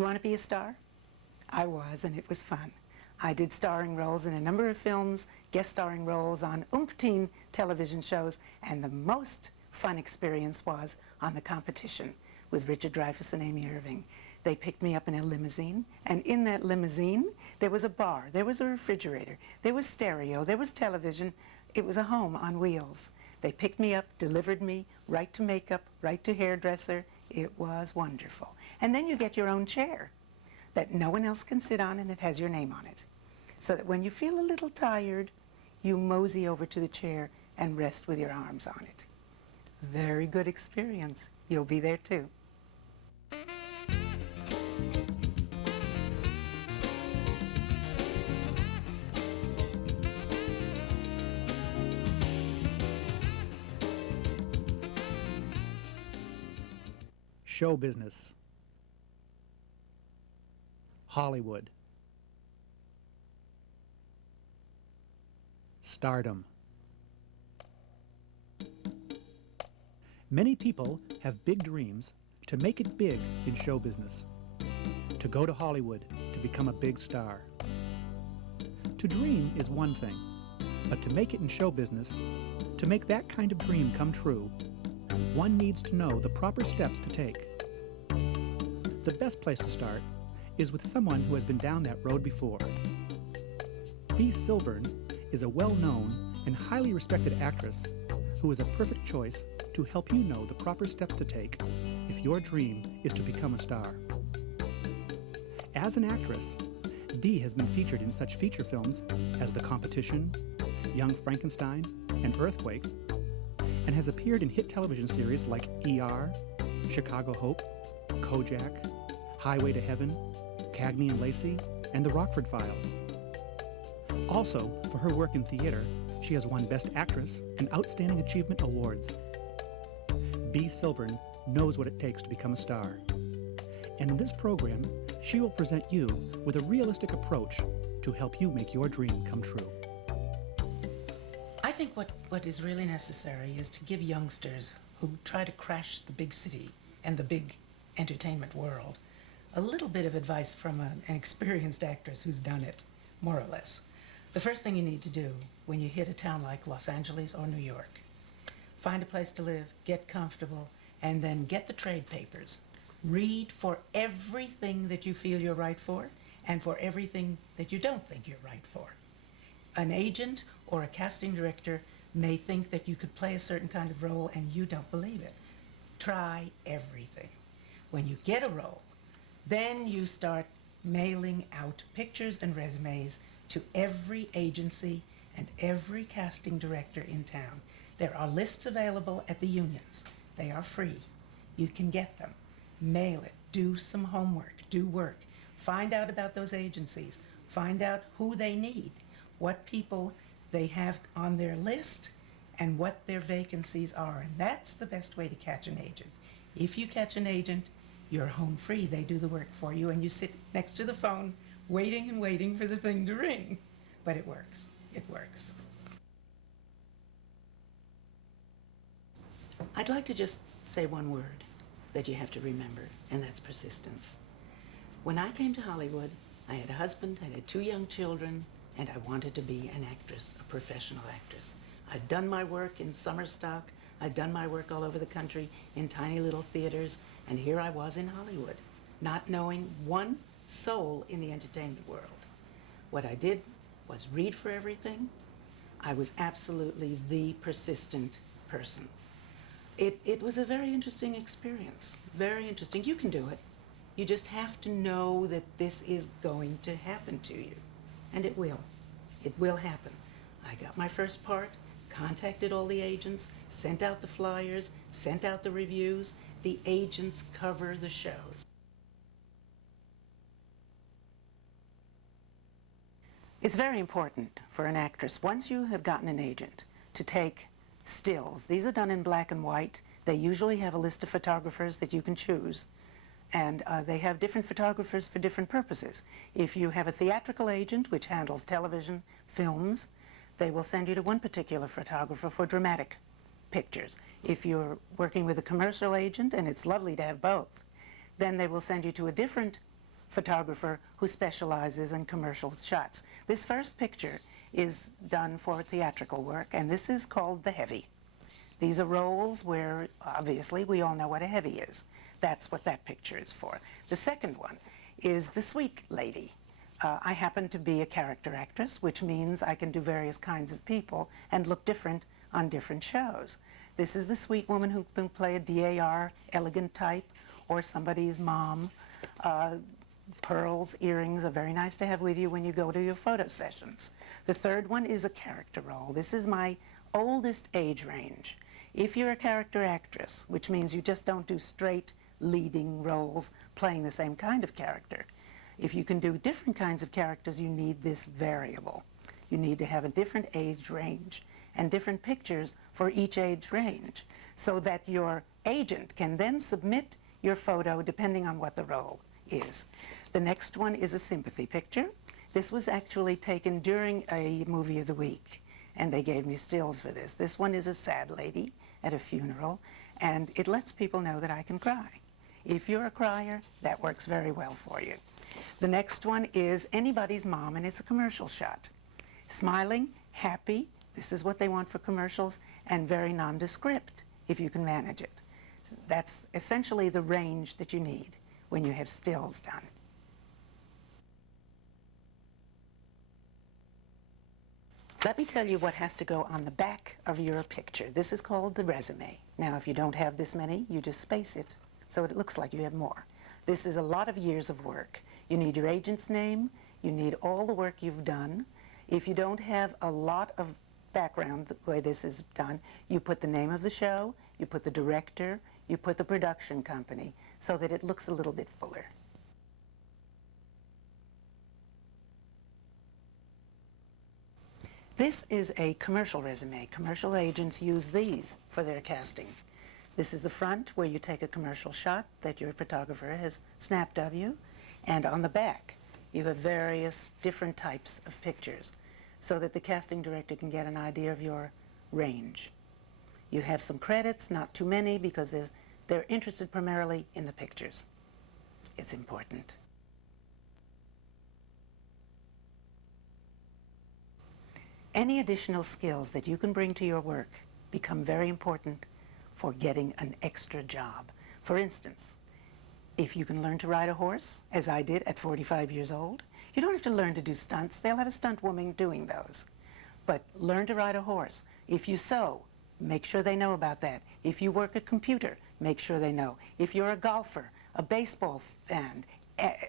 You want to be a star? I was, and it was fun. I did starring roles in a number of films, guest starring roles on umpteen television shows, and the most fun experience was on The Competition with Richard Dreyfuss and Amy Irving. They picked me up in a limousine, and in that limousine there was a bar, there was a refrigerator, there was stereo, there was television. It was a home on wheels. They picked me up, delivered me right to makeup, right to hairdresser. It was wonderful. And then you get your own chair that no one else can sit on, and it has your name on it. So that when you feel a little tired, you mosey over to the chair and rest with your arms on it. Very good experience. You'll be there too. Show business. Hollywood. Stardom. Many people have big dreams to make it big in show business. To go to Hollywood, to become a big star. To dream is one thing, but to make it in show business, to make that kind of dream come true, one needs to know the proper steps to take. The best place to start is with someone who has been down that road before. Bea Silvern is a well-known and highly respected actress who is a perfect choice to help you know the proper steps to take if your dream is to become a star. As an actress, Bea has been featured in such feature films as The Competition, Young Frankenstein, and Earthquake, and has appeared in hit television series like ER, Chicago Hope, Kojak, Highway to Heaven, Cagney and Lacey, and The Rockford Files. Also, for her work in theater, she has won Best Actress and Outstanding Achievement Awards. Bea Silvern knows what it takes to become a star. And in this program, she will present you with a realistic approach to help you make your dream come true. I think what is really necessary is to give youngsters who try to crash the big city and the big entertainment world a little bit of advice from an experienced actress who's done it, more or less. The first thing you need to do when you hit a town like Los Angeles or New York, find a place to live, get comfortable, and then get the trade papers. Read for everything that you feel you're right for and for everything that you don't think you're right for. An agent or a casting director may think that you could play a certain kind of role and you don't believe it. Try everything. When you get a role, then you start mailing out pictures and resumes to every agency and every casting director in town. There are lists available at the unions. They are free. You can get them. Mail it. Do some homework. Do work. Find out about those agencies. Find out who they need, what people they have on their list, and what their vacancies are. And that's the best way to catch an agent. If you catch an agent, you're home free. They do the work for you, and you sit next to the phone waiting and waiting for the thing to ring. But it works. It works. I'd like to just say one word that you have to remember, and that's persistence. When I came to Hollywood, I had a husband, I had 2 young children, and I wanted to be an actress, a professional actress. I'd done my work in summer stock, I'd done my work all over the country in tiny little theaters, and here I was in Hollywood, not knowing one soul in the entertainment world. What I did was read for everything. I was absolutely the persistent person. It was a very interesting experience, very interesting. You can do it. You just have to know that this is going to happen to you, and it will. It will happen. I got my first part, contacted all the agents, sent out the flyers, sent out the reviews. The agents cover the shows. It's very important for an actress, once you have gotten an agent, to take stills. These are done in black and white. They usually have a list of photographers that you can choose, and they have different photographers for different purposes. If you have a theatrical agent, which handles television, films, they will send you to one particular photographer for dramatic pictures. If you're working with a commercial agent, and it's lovely to have both, then they will send you to a different photographer who specializes in commercial shots. This first picture is done for theatrical work, and this is called the heavy. These are roles where, obviously, we all know what a heavy is. That's what that picture is for. The second one is the sweet lady. I happen to be a character actress, which means I can do various kinds of people and look different on different shows. This is the sweet woman who can play a DAR, elegant type, or somebody's mom. Pearls, earrings are very nice to have with you when you go to your photo sessions. The third one is a character role. This is my oldest age range. If you're a character actress, which means you just don't do straight leading roles playing the same kind of character, if you can do different kinds of characters, you need this variable. You need to have a different age range and different pictures for each age range so that your agent can then submit your photo depending on what the role is. The next one is a sympathy picture. This was actually taken during a movie of the week, and they gave me stills for this. This one is a sad lady at a funeral, and it lets people know that I can cry. If you're a crier, that works very well for you. The next one is anybody's mom, and it's a commercial shot. Smiling, happy, this is what they want for commercials, and very nondescript, if you can manage it. That's essentially the range that you need when you have stills done. Let me tell you what has to go on the back of your picture. This is called the resume. Now, if you don't have this many, you just space it so it looks like you have more. This is a lot of years of work. You need your agent's name, you need all the work you've done. If you don't have a lot of background the way this is done, you put the name of the show, you put the director, you put the production company, so that it looks a little bit fuller. This is a commercial resume. Commercial agents use these for their casting. This is the front where you take a commercial shot that your photographer has snapped of you, and on the back you have various different types of pictures so that the casting director can get an idea of your range. You have some credits, not too many, because they're interested primarily in the pictures. It's important. Any additional skills that you can bring to your work become very important for getting an extra job. For instance, if you can learn to ride a horse, as I did at 45 years old, you don't have to learn to do stunts. They'll have a stunt woman doing those. But learn to ride a horse. If you sew, make sure they know about that. If you work a computer, make sure they know. If you're a golfer, a baseball fan,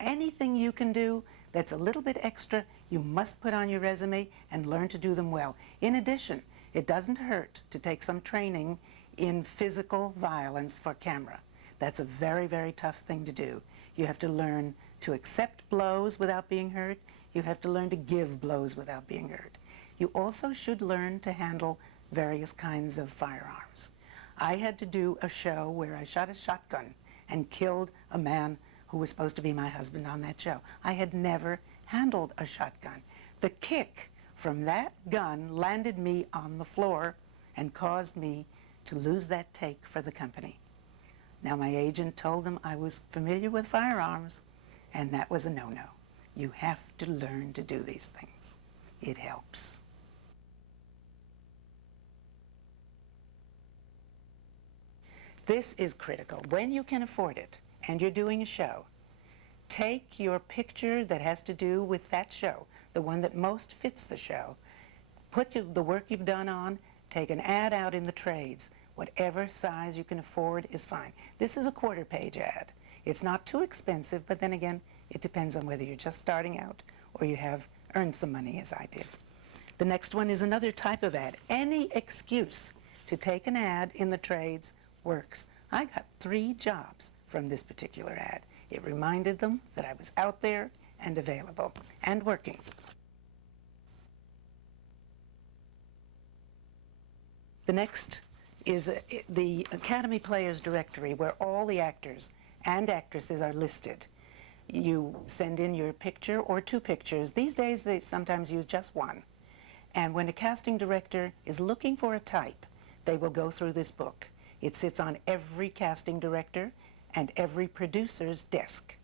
anything you can do that's a little bit extra, you must put on your resume and learn to do them well. In addition, it doesn't hurt to take some training in physical violence for camera. That's a very, very tough thing to do. You have to learn to accept blows without being hurt. You have to learn to give blows without being hurt. You also should learn to handle various kinds of firearms. I had to do a show where I shot a shotgun and killed a man who was supposed to be my husband on that show. I had never handled a shotgun. The kick from that gun landed me on the floor and caused me to lose that take for the company. Now, my agent told them I was familiar with firearms, and that was a no-no. You have to learn to do these things. It helps. This is critical. When you can afford it and you're doing a show, take your picture that has to do with that show, the one that most fits the show, put the work you've done on, take an ad out in the trades. Whatever size you can afford is fine. This is a quarter-page ad. It's not too expensive, but then again, it depends on whether you're just starting out or you have earned some money, as I did. The next one is another type of ad. Any excuse to take an ad in the trades works. I got 3 jobs from this particular ad. It reminded them that I was out there and available and working. The next is the Academy Players Directory, where all the actors and actresses are listed. You send in your picture or 2 pictures. These days they sometimes use just 1. And when a casting director is looking for a type, they will go through this book. It sits on every casting director and every producer's desk.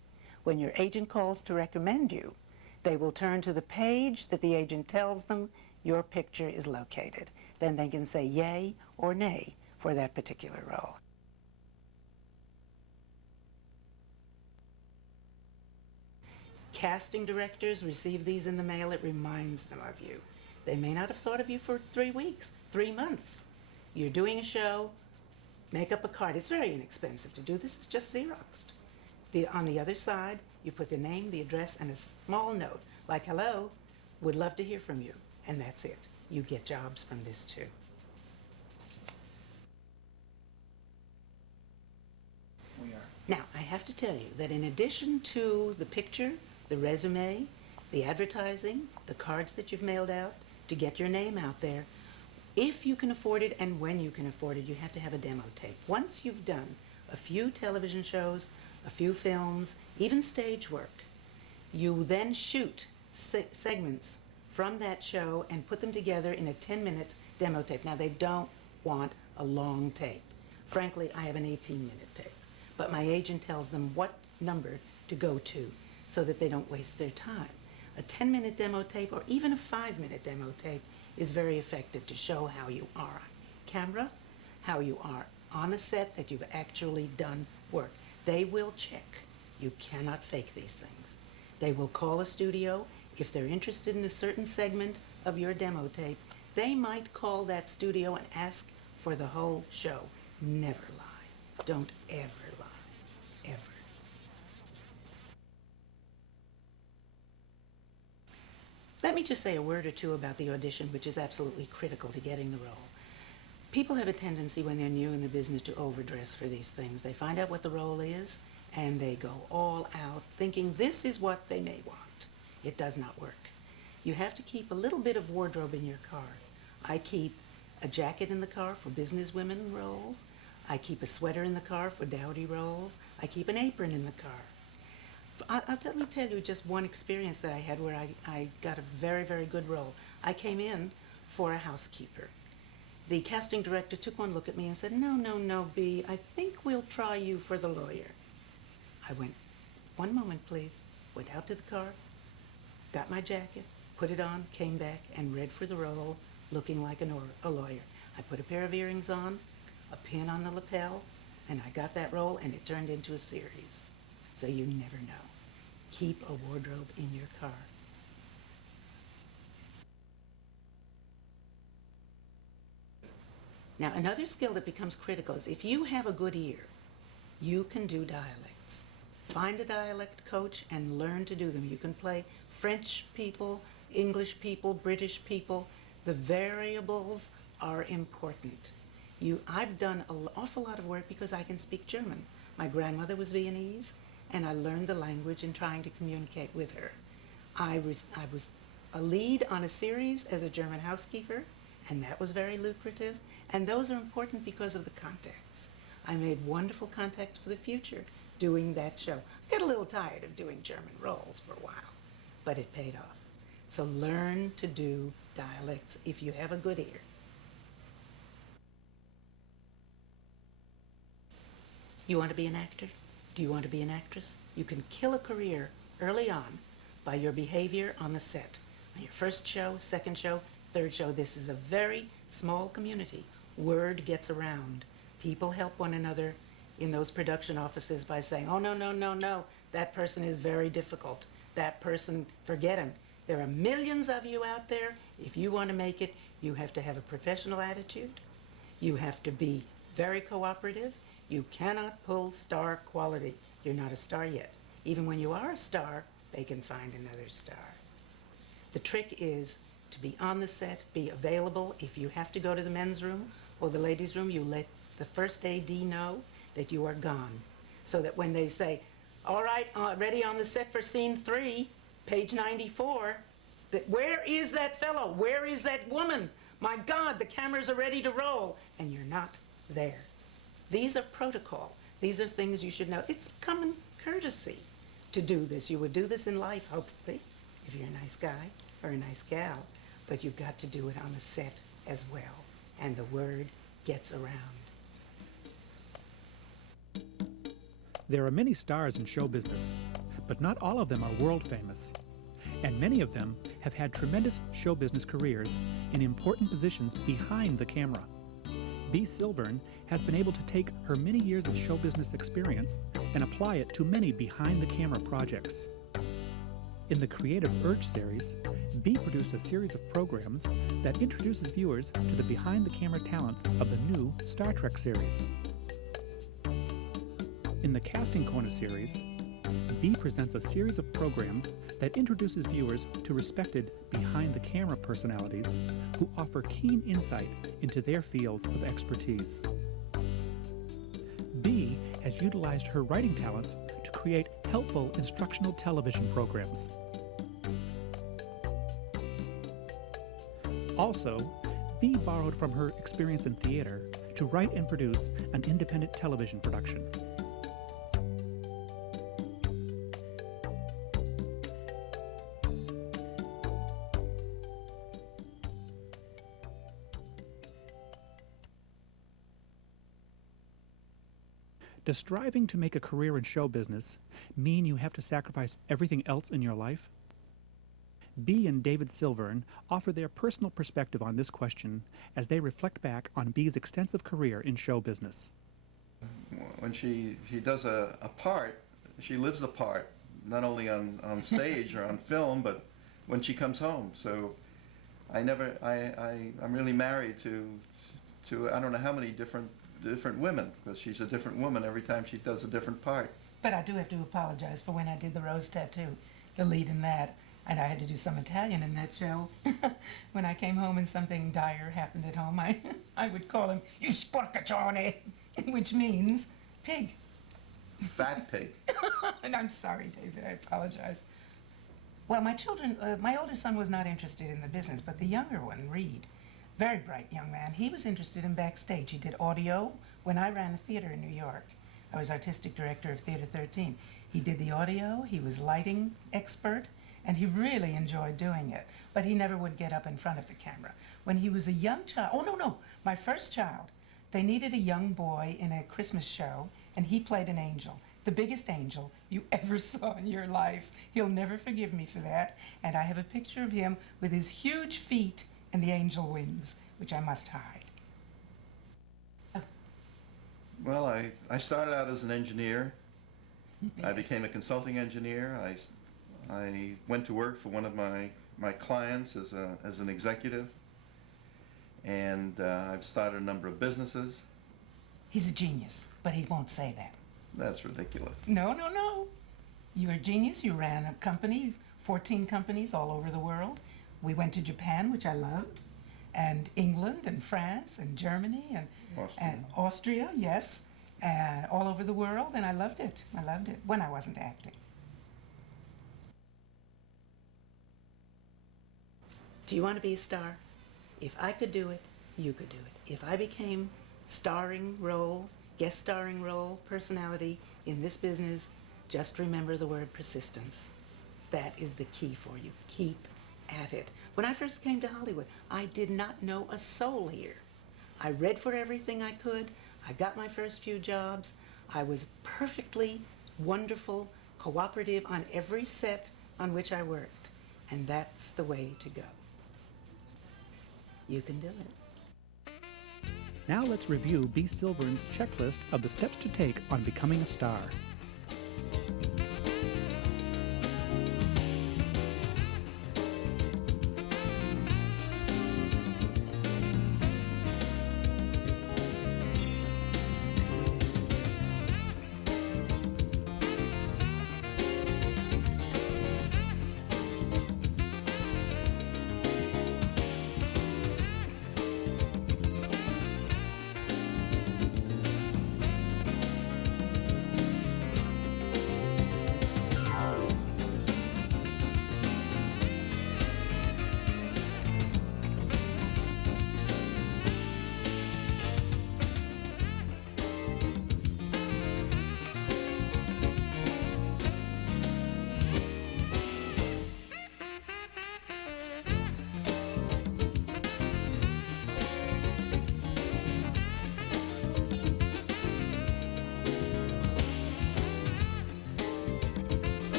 When your agent calls to recommend you, they will turn to the page that the agent tells them your picture is located. Then they can say yay or nay for that particular role. Casting directors receive these in the mail. It reminds them of you. They may not have thought of you for 3 weeks, 3 months. You're doing a show, make up a card. It's very inexpensive to do this. It's just Xeroxed. On the other side, you put the name, the address, and a small note like, hello, would love to hear from you. And that's it. You get jobs from this too. We are. Now, I have to tell you that in addition to the picture, the resume, the advertising, the cards that you've mailed out to get your name out there, if you can afford it and when you can afford it, you have to have a demo tape. Once you've done a few television shows, a few films, even stage work, you then shoot segments from that show and put them together in a 10-minute demo tape. Now, they don't want a long tape. Frankly, I have an 18-minute tape, but my agent tells them what number to go to so that they don't waste their time. A 10-minute demo tape or even a 5-minute demo tape is very effective to show how you are on camera, how you are on a set, that you've actually done work. They will check. You cannot fake these things. They will call a studio. If they're interested in a certain segment of your demo tape, they might call that studio and ask for the whole show. Never lie. Don't ever lie. Ever. Let me just say a word or two about the audition, which is absolutely critical to getting the role. People have a tendency when they're new in the business to overdress for these things. They find out what the role is, and they go all out thinking this is what they may want. It does not work. You have to keep a little bit of wardrobe in your car. I keep a jacket in the car for business women roles. I keep a sweater in the car for dowdy roles. I keep an apron in the car. Let me tell you just one experience that I had where I got a very, very good role. I came in for a housekeeper. The casting director took one look at me and said, no, Bea, I think we'll try you for the lawyer. I went, one moment, please. Went out to the car, got my jacket, put it on, came back, and read for the role, looking like a lawyer. I put a pair of earrings on, a pin on the lapel, and I got that role, and it turned into a series. So you never know. Keep a wardrobe in your car. Now, another skill that becomes critical is if you have a good ear, you can do dialects. Find a dialect coach and learn to do them. You can play French people, English people, British people. The variables are important. I've done an awful lot of work because I can speak German. My grandmother was Viennese, and I learned the language in trying to communicate with her. I was a lead on a series as a German housekeeper, and that was very lucrative. And those are important because of the contacts. I made wonderful contacts for the future doing that show. I got a little tired of doing German roles for a while, but it paid off. So learn to do dialects if you have a good ear. You want to be an actor? Do you want to be an actress? You can kill a career early on by your behavior on the set. On your first show, second show, third show, this is a very small community. Word gets around. People help one another in those production offices by saying, oh, no, that person is very difficult. That person, forget him. There are millions of you out there. If you want to make it, you have to have a professional attitude. You have to be very cooperative. You cannot pull star quality. You're not a star yet. Even when you are a star, they can find another star. The trick is to be on the set, be available. If you have to go to the men's room or the ladies' room, you let the first AD know that you are gone. So that when they say, all right, ready on the set for scene 3, page 94, where is that fellow? Where is that woman? My God, the cameras are ready to roll. And you're not there. These are protocol. These are things you should know. It's common courtesy to do this. You would do this in life, hopefully, if you're a nice guy or a nice gal. But you've got to do it on the set as well. And the word gets around. There are many stars in show business, but not all of them are world famous. And many of them have had tremendous show business careers in important positions behind the camera. Bea Silvern has been able to take her many years of show business experience and apply it to many behind-the-camera projects. In the Creative Urge series, Bea produced a series of programs that introduces viewers to the behind-the-camera talents of the new Star Trek series. In the Casting Corner series, Bea presents a series of programs that introduces viewers to respected behind-the-camera personalities who offer keen insight into their fields of expertise. Bea has utilized her writing talents to create helpful instructional television programs. Also, Bea borrowed from her experience in theater to write and produce an independent television production. Does striving to make a career in show business mean you have to sacrifice everything else in your life? Bea and David Silvern offer their personal perspective on this question as they reflect back on Bea's extensive career in show business. When she does a part, she lives the part, not only on stage or on film, but when she comes home. So I'm really married to I don't know how many different women, because she's a different woman every time she does a different part. But I do have to apologize for when I did the rose tattoo, the lead in that, and I had to do some Italian in that show. When I came home and something dire happened at home, I would call him, "You sporcaccione," which means pig. Fat pig. And I'm sorry, David, I apologize. Well, my children, my older son was not interested in the business, but the younger one, Reed, very bright young man, he was interested in backstage. He did audio when I ran a theater in New York. I was artistic director of Theater 13. He did the audio, he was lighting expert, and he really enjoyed doing it. But he never would get up in front of the camera. When he was a young child, oh no, my first child, they needed a young boy in a Christmas show, and he played an angel, the biggest angel you ever saw in your life. He'll never forgive me for that. And I have a picture of him with his huge feet and the angel wings, which I must hide. Oh. Well, I started out as an engineer. Yes. I became a consulting engineer. I went to work for one of my clients as an executive, and I've started a number of businesses. He's a genius, but he won't say that. That's ridiculous. No. You're a genius. You ran a company, 14 companies all over the world. We went to Japan, which I loved, and England and France and Germany and Austria, yes, and all over the world, and I loved it. I loved it when I wasn't acting. Do you want to be a star? If I could do it, you could do it. If I became starring role, guest starring role, personality in this business, just remember the word persistence. That is the key for you. Keep at it. When I first came to Hollywood, I did not know a soul here. I read for everything I could. I got my first few jobs. I was perfectly wonderful, cooperative on every set on which I worked. And that's the way to go. You can do it. Now let's review Bea Silvern's checklist of the steps to take on becoming a star.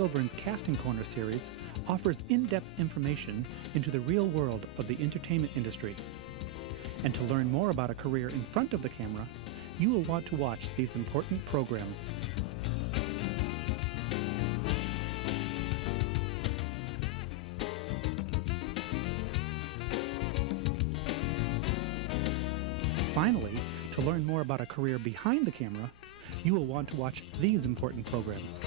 Silvern's Casting Corner series offers in-depth information into the real world of the entertainment industry. And to learn more about a career in front of the camera, you will want to watch these important programs. Finally, to learn more about a career behind the camera, you will want to watch these important programs.